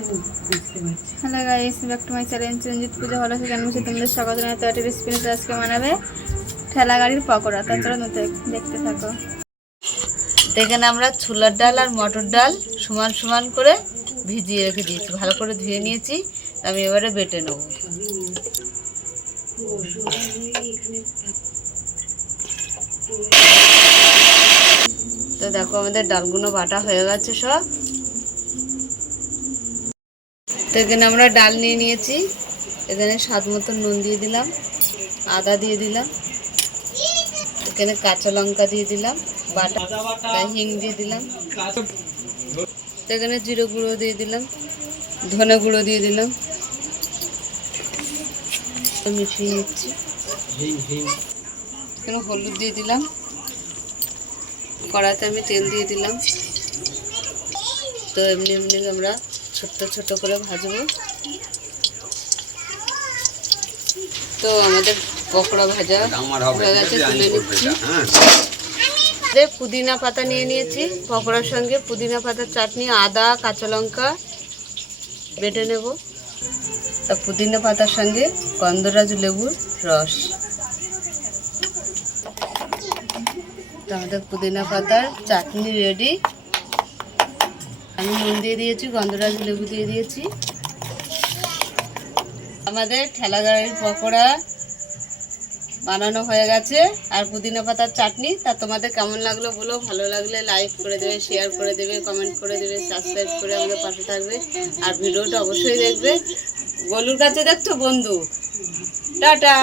Hello guys, back to my channel চঞ্জিত পূজা হলো সেখানে বসে তোমাদের স্বাগত জানাই। তো একটা রেসিপি নিতে আজকে বানাবে ঠেলা গাড়ির পকোড়া। তা চলো দেখতে থাকো। এখানে আমরা ছোলার ডাল আর মটর ডাল সমান সমান করে ভিজিয়ে রেখে দিয়েছি, ভালো করে ধুয়ে নিয়েছি। আমি এবারে বেটে নেব। তো দেখো আমাদের ডালগুলো বাটা হয়ে গেছে সব। তো এখানে আমরা ডাল নিয়ে নিয়েছি। এখানে স্বাদ মতো নুন দিয়ে দিলাম, আদা দিয়ে দিলাম, এখানে কাঁচা লঙ্কা দিয়ে দিলাম বাটা, হিং দিয়ে দিলাম, তো এখানে জিরে গুঁড়ো দিয়ে দিলাম, ধনে গুঁড়ো দিয়ে দিলাম, মিশিয়ে নিচ্ছি। এখানে হলুদ দিয়ে দিলাম, কড়াইতে আমি তেল দিয়ে দিলাম। তো এমনি এমনি আমরা ছোট্ট ছোট করে ভাজবো। তো আমাদের পকোড়া ভাজা হয়ে গেছে, তুলে নিচ্ছি। পুদিনা পাতা নিয়ে নিয়েছি, পকোড়ার সঙ্গে পুদিনা পাতার চাটনি, আদা, কাঁচা লঙ্কা বেটে নেব। তা পুদিনা পাতার সঙ্গে গন্ধরাজ লেবুর রস। তো আমাদের পুদিনা পাতার চাটনি রেডি। আমি নুন দিয়ে দিয়েছি, গন্ধরাজ লেবু দিয়ে দিয়েছি। আমাদের ঠেলা গাড়ির পকোড়া বানানো হয়ে গেছে, আর পুদিনা পাতার চাটনি। তা তোমাদের কেমন লাগলো বলো, ভালো লাগলে লাইক করে দেবে, শেয়ার করে দেবে, কমেন্ট করে দেবে, সাবস্ক্রাইব করে আমাদের পাশে থাকবে। আর ভিডিওটা অবশ্যই দেখবে। গলুর কাছে দেখছো বন্ধু, টাটা।